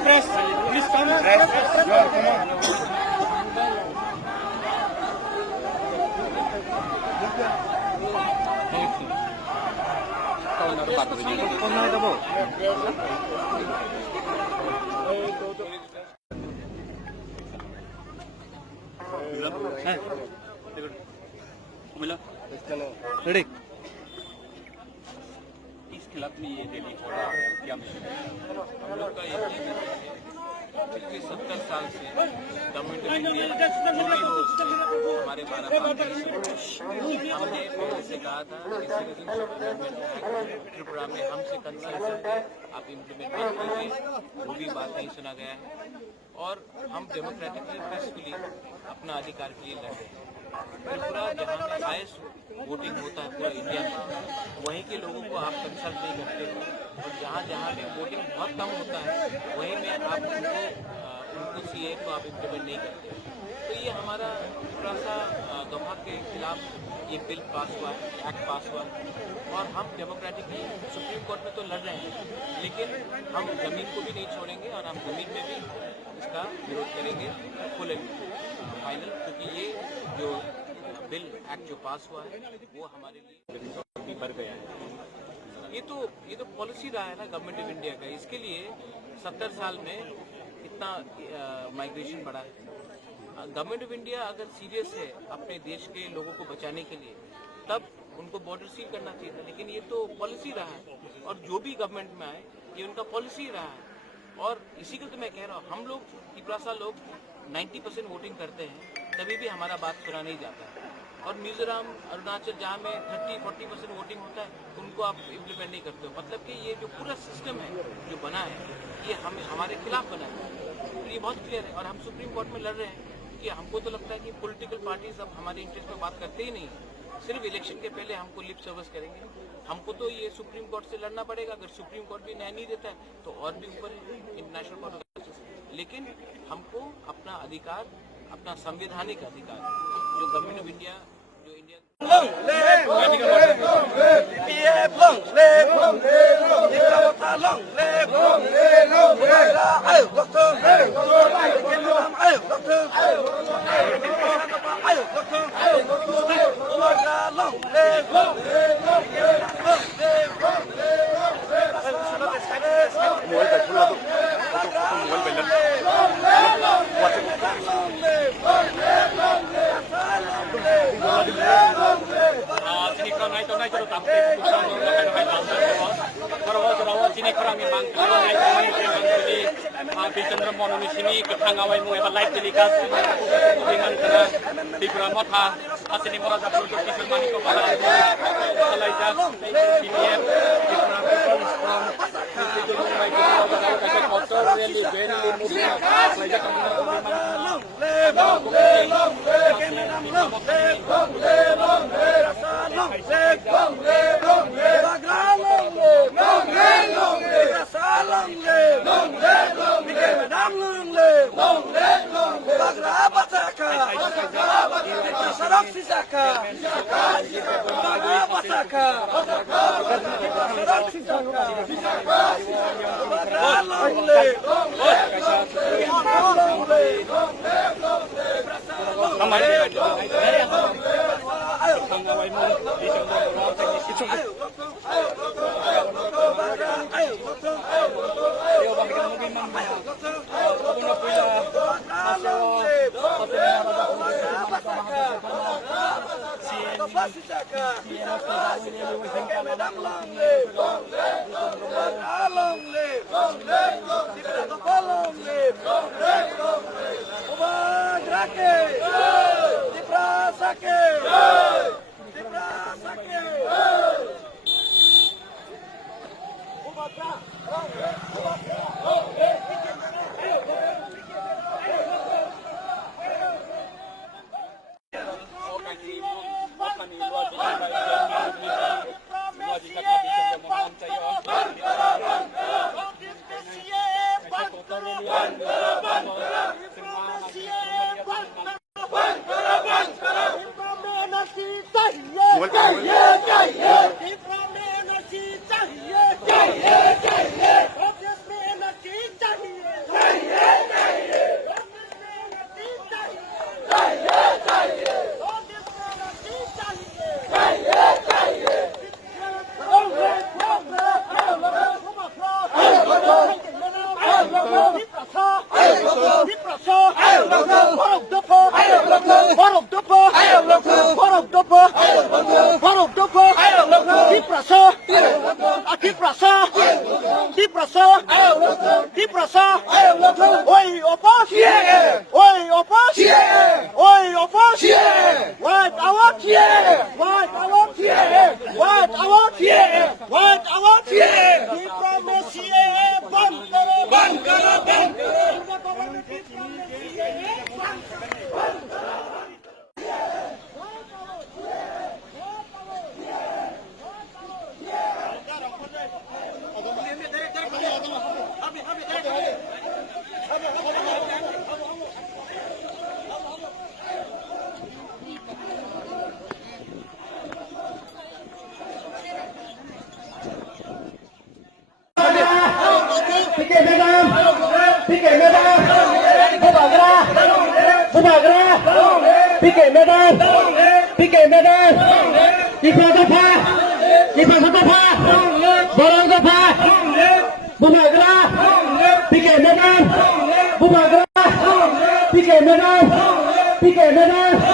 Press. Please come. Come on. Ready इस खिलाफ में ये रैली हो रहा है, क्या मिशन है? हम लोग का ये पिछले 70 साल से गवर्नमेंट ऑफ इंडिया जो भी हो हमारे 12 हमने पहले से कहा था त्रिपुरा में हमसे कंसल्ट आप इम्प्लीमेंट कीजिए, वो भी बात नहीं सुना गया है और हम डेमोक्रेटिकली पीसफुली अपना अधिकार के लिए लड़ रहे हैं। त्रिपुरा जहाँ पे हाईएस्ट वोटिंग होता है पूरा इंडिया में, वहीं के लोगों को आप कंसल्ट नहीं करते और जहाँ पे वोटिंग बहुत कम होता है वहीं में आप उनको सीए को आप इम्प्लीमेंट नहीं करते। तो ये हमारा थोड़ा सा दफा के खिलाफ ये बिल पास हुआ है, एक्ट पास हुआ है और हम डेमोक्रेटिकली सुप्रीम कोर्ट में तो लड़ रहे हैं, लेकिन हम जमीन को भी नहीं छोड़ेंगे और हम जमीन में भी इसका विरोध करेंगे फुल एंड फाइनल, क्योंकि ये जो बिल एक्ट जो पास हुआ है वो हमारे लिए बढ़ गया है। ये तो पॉलिसी रहा है ना गवर्नमेंट ऑफ इंडिया का, इसके लिए 70 साल में इतना माइग्रेशन बढ़ा है। गवर्नमेंट ऑफ इंडिया अगर सीरियस है अपने देश के लोगों को बचाने के लिए तब उनको बॉर्डर सील करना चाहिए था, लेकिन ये तो पॉलिसी रहा है और जो भी गवर्नमेंट में आए ये उनका पॉलिसी रहा है और इसी को तो मैं कह रहा हूँ। हम लोग त्रिपुरा लोग 90% वोटिंग करते हैं, तभी भी हमारा बात सुना नहीं जाता है और मिजोरम अरुणाचल जहाँ में 30-40% वोटिंग होता है उनको आप इम्प्लीमेंट नहीं करते हो। मतलब कि ये जो पूरा सिस्टम है जो बना है ये हमारे खिलाफ बना है, तो ये बहुत क्लियर है और हम सुप्रीम कोर्ट में लड़ रहे हैं कि हमको तो लगता है कि पॉलिटिकल पार्टीज अब हमारे इंटरेस्ट में बात करते ही नहीं है, सिर्फ इलेक्शन के पहले हमको लिप सर्विस करेंगे। हमको तो ये सुप्रीम कोर्ट से लड़ना पड़ेगा, अगर सुप्रीम कोर्ट भी न्याय नहीं देता है तो और भी ऊपर है इंटरनेशनल कोर्ट ऑफ जस्टिस, लेकिन हमको अपना अधिकार, अपना संवैधानिक अधिकार जो गवर्नमेंट ऑफ इंडिया जो India Chandra Mono di sini ketangawai mu eba live telecast dengan kena di Pramotha asini mora da produk di Mani ko para salaida PDF different people from the Mumbai to culture really very moving salaida kamera rasa, keep rasa, keep rasa, keep rasa. Oi, oppose, oi, oppose, oi, oppose. What I want, what I want, what I want, what I want. Diplomacy, ban karo, ban Pique madam, pique madam, bubagra, bubagra, pique madam, pique madam, kipa sapa, borong sapa, bubagra, pique madam, bubagra, pique madam, pique madam.